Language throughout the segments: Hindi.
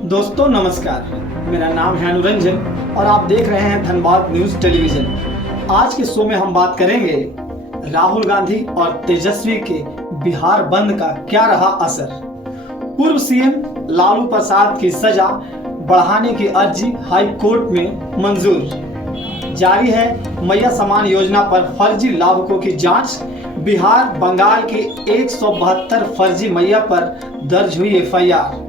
दोस्तों नमस्कार, मेरा नाम है अनुरंजन और आप देख रहे हैं धनबाद न्यूज टेलीविजन। आज के शो में हम बात करेंगे राहुल गांधी और तेजस्वी के बिहार बंद का क्या रहा असर। पूर्व सीएम लालू प्रसाद की सजा बढ़ाने की अर्जी हाई कोर्ट में मंजूर। जारी है मैया समान योजना पर फर्जी लाभुकों की जांच। बिहार बंगाल के 172 फर्जी मैया पर दर्ज हुई एफआईआर।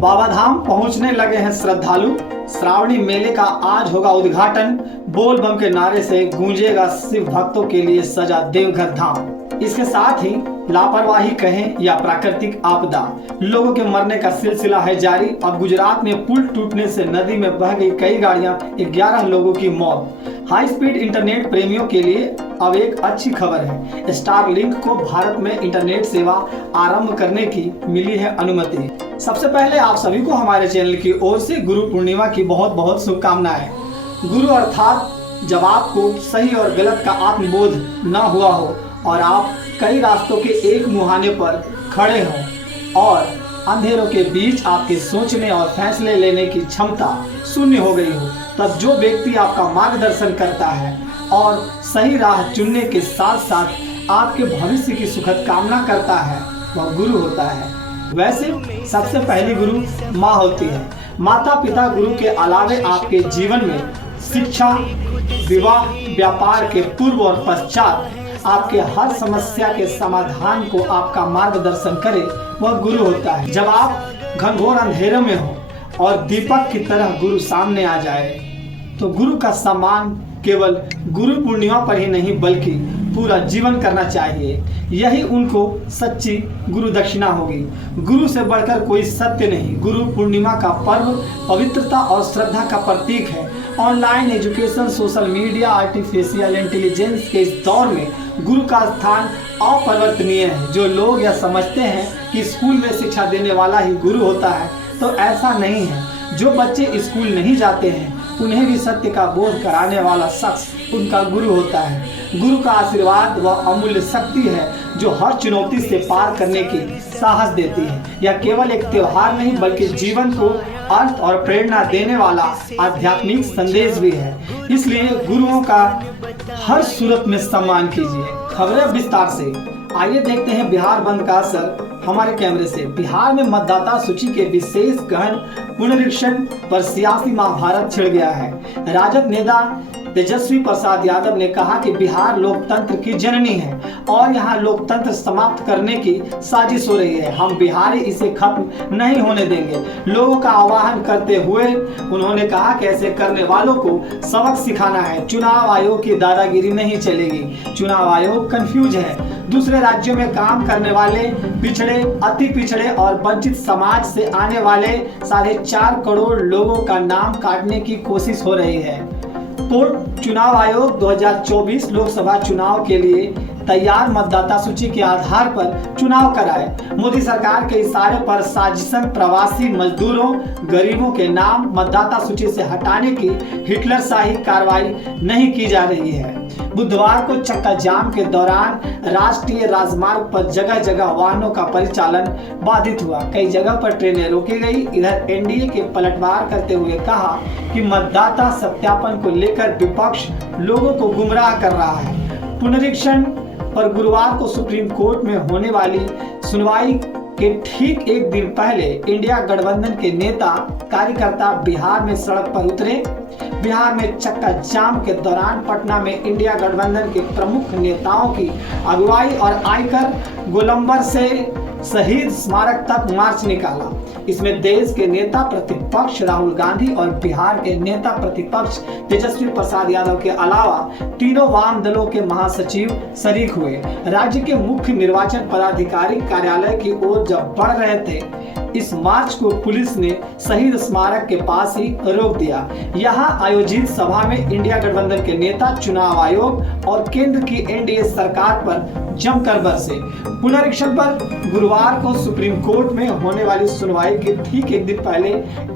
बाबाधाम पहुंचने लगे हैं श्रद्धालु। श्रावणी मेले का आज होगा उद्घाटन। बोल बम के नारे से गूंजेगा शिव भक्तों के लिए सजा देवघर धाम। इसके साथ ही लापरवाही कहें या प्राकृतिक आपदा, लोगों के मरने का सिलसिला है जारी। अब गुजरात में पुल टूटने से नदी में बह गई कई गाड़ियां, 11 लोगों की मौत। हाई स्पीड इंटरनेट प्रेमियों के लिए अब एक अच्छी खबर है। स्टारलिंक को भारत में इंटरनेट सेवा आरंभ करने की मिली है अनुमति। सबसे पहले आप सभी को हमारे चैनल की ओर से गुरु पूर्णिमा की बहुत बहुत शुभकामनाएं। गुरु अर्थात जब आपको सही और गलत का आत्मबोध न हुआ हो और आप कई रास्तों के एक मुहाने पर खड़े हों और अंधेरों के बीच आपके सोचने और फैसले लेने की क्षमता शून्य हो गई हो, तब जो व्यक्ति आपका मार्गदर्शन करता है और सही राह चुनने के साथ साथ आपके भविष्य की सुखद कामना करता है, वह गुरु होता है। वैसे सबसे पहली गुरु माँ होती है। माता पिता गुरु के अलावे आपके जीवन में शिक्षा, विवाह, व्यापार के पूर्व और पश्चात आपके हर समस्या के समाधान को आपका मार्गदर्शन करे, वह गुरु होता है। जब आप घनघोर अंधेरे में हो और दीपक की तरह गुरु सामने आ जाए, तो गुरु का सम्मान केवल गुरु पूर्णिमा पर ही नहीं बल्कि पूरा जीवन करना चाहिए। यही उनको सच्ची गुरु दक्षिणा होगी। गुरु से बढ़कर कोई सत्य नहीं। गुरु पूर्णिमा का पर्व पवित्रता और श्रद्धा का प्रतीक है। Online education, social media, artificial intelligence के इस दौर में गुरु का स्थान अपरिवर्तनीय है। जो लोग यह समझते हैं कि स्कूल में शिक्षा देने वाला ही गुरु होता है, तो ऐसा नहीं है। जो बच्चे स्कूल नहीं जाते हैं उन्हें भी सत्य का बोध कराने वाला शख्स उनका गुरु होता है। गुरु का आशीर्वाद वह अमूल्य शक्ति है जो हर चुनौती से पार करने की साहस देती है। यह केवल एक त्योहार नहीं बल्कि जीवन को अर्थ और प्रेरणा देने वाला आध्यात्मिक संदेश भी है। इसलिए गुरुओं का हर सूरत में सम्मान कीजिए। खबरें विस्तार से, आइए देखते हैं बिहार बंद का असर हमारे कैमरे से। बिहार में मतदाता सूची के विशेष गहन पुनरीक्षण पर सियासी महाभारत छिड़ गया है। राजद नेता तेजस्वी प्रसाद यादव ने कहा कि बिहार लोकतंत्र की जननी है और यहाँ लोकतंत्र समाप्त करने की साजिश हो रही है। हम बिहारी इसे खत्म नहीं होने देंगे। लोगों का आह्वान करते हुए उन्होंने कहा कि ऐसे करने वालों को सबक सिखाना है। चुनाव आयोग की दादागिरी नहीं चलेगी। चुनाव आयोग कंफ्यूज है। दूसरे राज्यों में काम करने वाले पिछड़े, अति पिछड़े और वंचित समाज से आने वाले 4.5 करोड़ लोगों का नाम काटने की कोशिश हो रही है। कोर्ट चुनाव आयोग 2024 लोकसभा चुनाव के लिए तैयार मतदाता सूची के आधार पर चुनाव कराए। मोदी सरकार के इशारे पर साजिशन प्रवासी मजदूरों, गरीबों के नाम मतदाता सूची से हटाने की हिटलरशाही कार्रवाई नहीं की जा रही है। बुधवार को चक्का जाम के दौरान राष्ट्रीय राजमार्ग पर जगह जगह वाहनों का परिचालन बाधित हुआ। कई जगह पर ट्रेनें रोकी गई। इधर एनडीए के पलटवार करते हुए कहा कि मतदाता सत्यापन को लेकर विपक्ष लोगों को गुमराह कर रहा है। पुनरीक्षण पर गुरुवार को सुप्रीम कोर्ट में होने वाली सुनवाई के ठीक एक दिन पहले इंडिया गठबंधन के नेता कार्यकर्ता बिहार में सड़क पर उतरे। बिहार में चक्का जाम के दौरान पटना में इंडिया गठबंधन के प्रमुख नेताओं की अगुवाई और आयकर गोलंबर से शहीद स्मारक तक मार्च निकाला। इसमें देश के नेता प्रतिपक्ष राहुल गांधी और बिहार के नेता प्रतिपक्ष तेजस्वी प्रसाद यादव के अलावा तीनों वाम दलों के महासचिव शरीक हुए। राज्य के मुख्य निर्वाचन पदाधिकारी कार्यालय की ओर जब बढ़ रहे थे, इस मार्च को पुलिस ने शहीद स्मारक के पास ही रोक दिया। यहाँ आयोजित सभा में इंडिया गठबंधन के नेता चुनाव आयोग और केंद्र की एनडीए सरकार पर जमकर बरसे। पुनरीक्षण पर गुरुवार को सुप्रीम कोर्ट में होने वाली सुनवाई के ठीक एक दिन पहले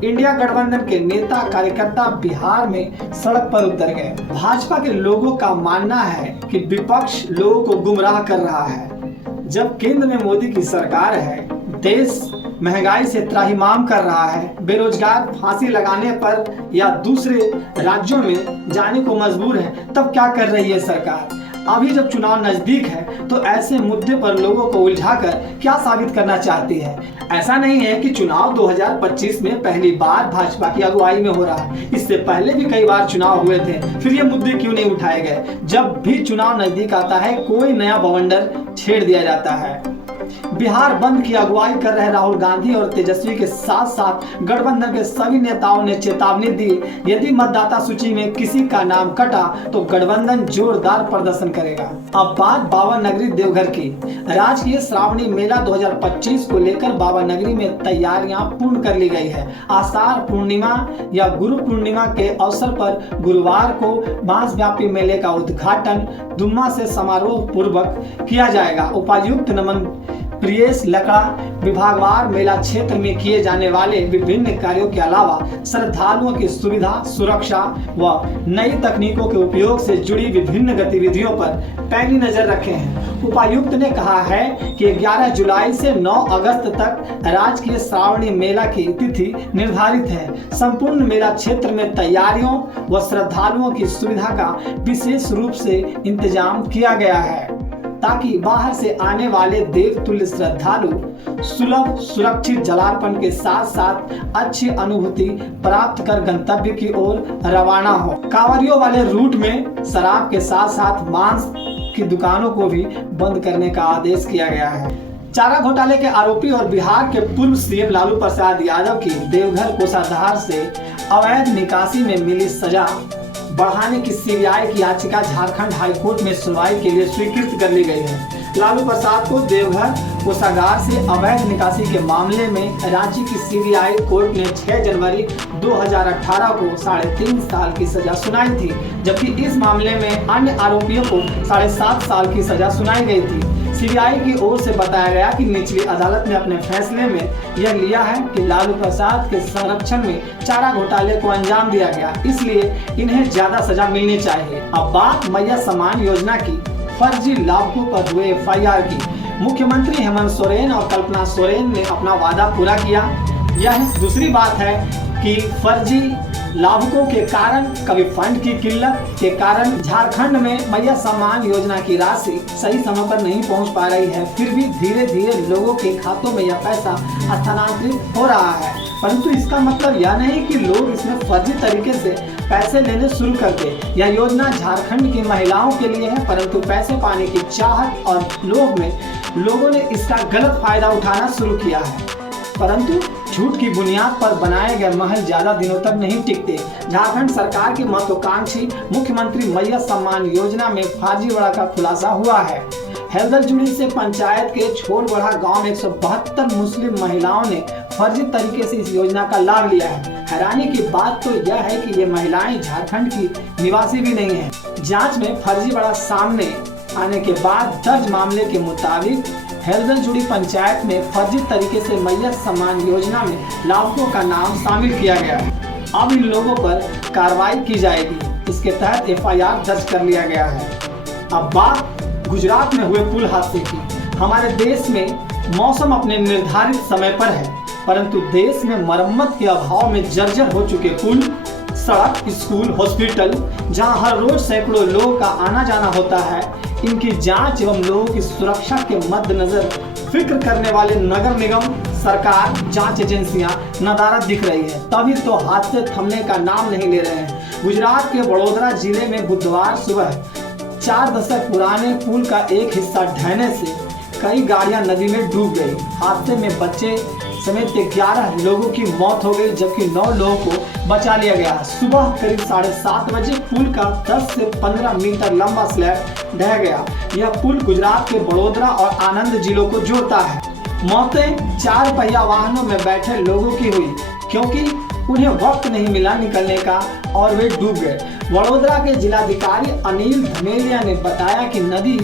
इंडिया गठबंधन के नेता कार्यकर्ता बिहार में सड़क पर उतर गए। भाजपा के लोगों का मानना है कि विपक्ष लोगों को गुमराह कर रहा है। जब केंद्र में मोदी की सरकार है, देश महंगाई से त्राहिमाम कर रहा है, बेरोजगार फांसी लगाने पर या दूसरे राज्यों में जाने को मजबूर है, तब क्या कर रही है सरकार? अभी जब चुनाव नजदीक है तो ऐसे मुद्दे पर लोगों को उलझाकर क्या साबित करना चाहती है? ऐसा नहीं है कि चुनाव 2025 में पहली बार भाजपा की अगुवाई में हो रहा है। इससे पहले भी कई बार चुनाव हुए थे, फिर ये मुद्दे क्यों नहीं उठाए गए? जब भी चुनाव नजदीक आता है कोई नया बवंडर छेड़ दिया जाता है। बिहार बंद की अगुवाई कर रहे राहुल गांधी और तेजस्वी के साथ साथ गठबंधन के सभी नेताओं ने चेतावनी दी, यदि मतदाता सूची में किसी का नाम कटा तो गठबंधन जोरदार प्रदर्शन करेगा। अब बात बाबा नगरी देवघर की। राजकीय श्रावणी मेला 2025 को लेकर बाबा नगरी में तैयारियां पूर्ण कर ली गई है। आषाढ़ पूर्णिमा या गुरु पूर्णिमा के अवसर पर गुरुवार को मासव्यापी मेले का उद्घाटन दुम्मा से समारोह पूर्वक किया जाएगा। उपायुक्त नमन प्रियेश लकड़ा विभागवार मेला क्षेत्र में किए जाने वाले विभिन्न कार्यों के अलावा श्रद्धालुओं की सुविधा, सुरक्षा व नई तकनीकों के उपयोग से जुड़ी विभिन्न गतिविधियों पर पैनी नजर रखे हैं। उपायुक्त ने कहा है कि 11 जुलाई से 9 अगस्त तक राजकीय श्रावणी मेला की तिथि निर्धारित है। संपूर्ण मेला क्षेत्र में तैयारियों व श्रद्धालुओं की सुविधा का विशेष रूप से इंतजाम किया गया है ताकि बाहर से आने वाले देवतुल्य श्रद्धालु सुलभ सुरक्षित जलार्पण के साथ साथ अच्छी अनुभूति प्राप्त कर गंतव्य की ओर रवाना हो। कांवरियों वाले रूट में शराब के साथ साथ मांस की दुकानों को भी बंद करने का आदेश किया गया है। चारा घोटाले के आरोपी और बिहार के पूर्व सीएम लालू प्रसाद यादव की देवघर कोषागार से अवैध निकासी में मिली सजा बढ़ाने की सीबीआई की याचिका झारखंड हाईकोर्ट में सुनवाई के लिए स्वीकृत कर ली गई है। लालू प्रसाद को देवघर कोषागार से अवैध निकासी के मामले में रांची की सीबीआई कोर्ट ने 6 जनवरी 2018 को 3.5 साल की सजा सुनाई थी, जबकि इस मामले में अन्य आरोपियों को 7.5 साल की सजा सुनाई गई थी। सीबीआई की ओर से बताया गया कि निचली अदालत ने अपने फैसले में यह लिया है कि लालू प्रसाद के संरक्षण में चारा घोटाले को अंजाम दिया गया, इसलिए इन्हें ज्यादा सजा मिलनी चाहिए। अब बात मैया सम्मान योजना की फर्जी लाभुकों पर हुए एफआईआर की। मुख्यमंत्री हेमंत सोरेन और कल्पना सोरेन ने अपना वादा पूरा किया। यह दूसरी बात है कि फर्जी लाभुकों के कारण, कभी फंड की किल्लत के कारण झारखंड में मैया सम्मान योजना की राशि सही समय पर नहीं पहुंच पा रही है। फिर भी धीरे धीरे लोगों के खातों में यह पैसा स्थानांतरित हो रहा है, परंतु इसका मतलब यह नहीं कि लोग इसमें फर्जी तरीके से पैसे लेने शुरू कर दे। यह योजना झारखंड की महिलाओं के लिए है, परंतु पैसे पाने की चाहत और लोभ में लोगों ने इसका गलत फायदा उठाना शुरू किया है। परंतु झूठ की बुनियाद पर बनाए गए महल ज्यादा दिनों तक नहीं टिकते। झारखंड सरकार की महत्वाकांक्षी मुख्यमंत्री मैया सम्मान योजना में फर्जीवाड़ा का खुलासा हुआ है। हैदरजुड़ी से पंचायत के छोड़बढ़ा गांव में 172 मुस्लिम महिलाओं ने फर्जी तरीके से इस योजना का लाभ लिया है। हैरानी की बात तो यह है कि ये महिलाएं झारखंड की निवासी भी नहीं है। जांच में फर्जीवाड़ा सामने आने के बाद दर्ज मामले के मुताबिक हैदरजुड़ी पंचायत में फर्जी तरीके से मैया सम्मान योजना में लाभुकों का नाम शामिल किया गया है। अब इन लोगों पर कार्रवाई की जाएगी। इसके तहत एफआईआर दर्ज कर लिया गया है। अब बात गुजरात में हुए पुल हादसे की। हमारे देश में मौसम अपने निर्धारित समय पर है, परंतु देश में मरम्मत के अभाव में जर्जर हो चुके पुल, सड़क, स्कूल, हॉस्पिटल, जहां हर रोज सैकड़ों लोगों का आना जाना होता है, इनकी जांच एवं लोगों की सुरक्षा के मद्देनजर फिक्र करने वाले नगर निगम, सरकार, जांच एजेंसियां नदारद दिख रही है। तभी तो हादसे थमने का नाम नहीं ले रहे हैं। गुजरात के वडोदरा जिले में बुधवार सुबह 4 दशक पुराने पुल का एक हिस्सा ढहने से कई गाड़ियां नदी में डूब गई। हादसे में बच्चे समेत 11 लोगों की मौत हो गई, जबकि 9 लोगों को बचा लिया गया। सुबह करीब 7:30 बजे पुल का 10 से 15 मीटर लंबा स्लैब ढह गया। यह पुल गुजरात के वडोदरा और आनंद जिलों को जोड़ता है। मौतें 4 पहिया वाहनों में बैठे लोगों की हुई, क्योंकि उन्हें वक्त नहीं मिला निकलने का और वे डूब गए। वडोदरा के जिलाधिकारी अनिल धमेलिया ने बताया कि नदी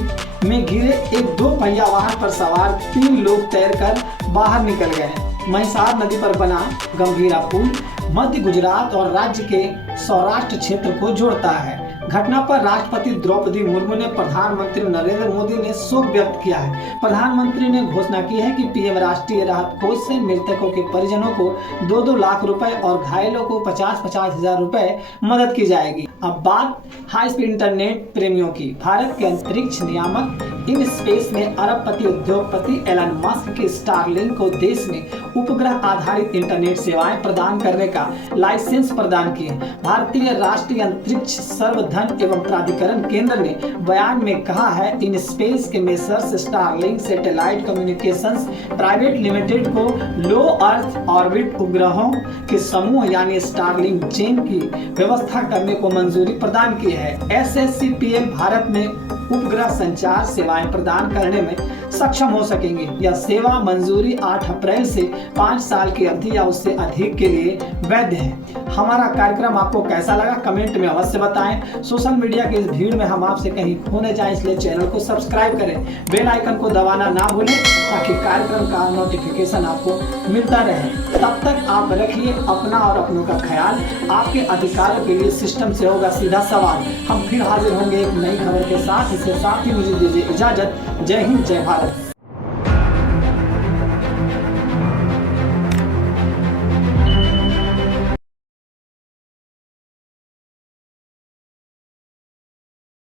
में गिरे एक 2 पहिया वाहन पर सवार 3 लोग तैरकर बाहर निकल गए। महिसार नदी पर बना गंभीरा पुल मध्य गुजरात और राज्य के सौराष्ट्र क्षेत्र को जोड़ता है। घटना पर राष्ट्रपति द्रौपदी मुर्मू ने प्रधानमंत्री नरेंद्र मोदी ने शोक व्यक्त किया है। प्रधानमंत्री ने घोषणा की है कि पीएम राष्ट्रीय राहत कोष से मृतकों के परिजनों को 2-2 लाख रुपए और घायलों को 50-50 हजार रुपए मदद की जाएगी। अब बात हाई स्पीड इंटरनेट प्रेमियों की। भारत के अंतरिक्ष नियामक इन स्पेस ने अरबपति उद्योगपति एलन मस्क के स्टारलिंक को देश में उपग्रह आधारित इंटरनेट सेवाएं प्रदान करने का लाइसेंस प्रदान किए। भारतीय राष्ट्रीय अंतरिक्ष सर्वधन एवं प्राधिकरण केंद्र ने बयान में कहा है, इन स्पेस के messrs Starlink satellite communications private limited को लो अर्थ ऑर्बिट उपग्रहों के समूह यानी स्टारलिंक चेन की व्यवस्था करने को मंजूरी प्रदान की है। SSCPL भारत में उपग्रह संचार सेवाएं प्रदान करने में सक्षम हो सकेंगे। यह सेवा मंजूरी 8 अप्रैल से 5 साल की अवधि या उससे अधिक के लिए वैध है। हमारा कार्यक्रम आपको कैसा लगा कमेंट में अवश्य बताएं। सोशल मीडिया के इस भीड़ में हम आपसे कहीं खो न जाएं, इसलिए चैनल को सब्सक्राइब करें, बेल आइकन को दबाना ना भूलें ताकि कार्यक्रम का नोटिफिकेशन आपको मिलता रहे। तब तक आप रखिए अपना और अपनों का ख्याल। आपके अधिकारों के लिए सिस्टम से होगा सीधा सवाल। हम फिर हाजिर होंगे एक नई खबर के साथ। इसके साथ ही मुझे दीजिए इजाजत। जय हिंद, जय भारत।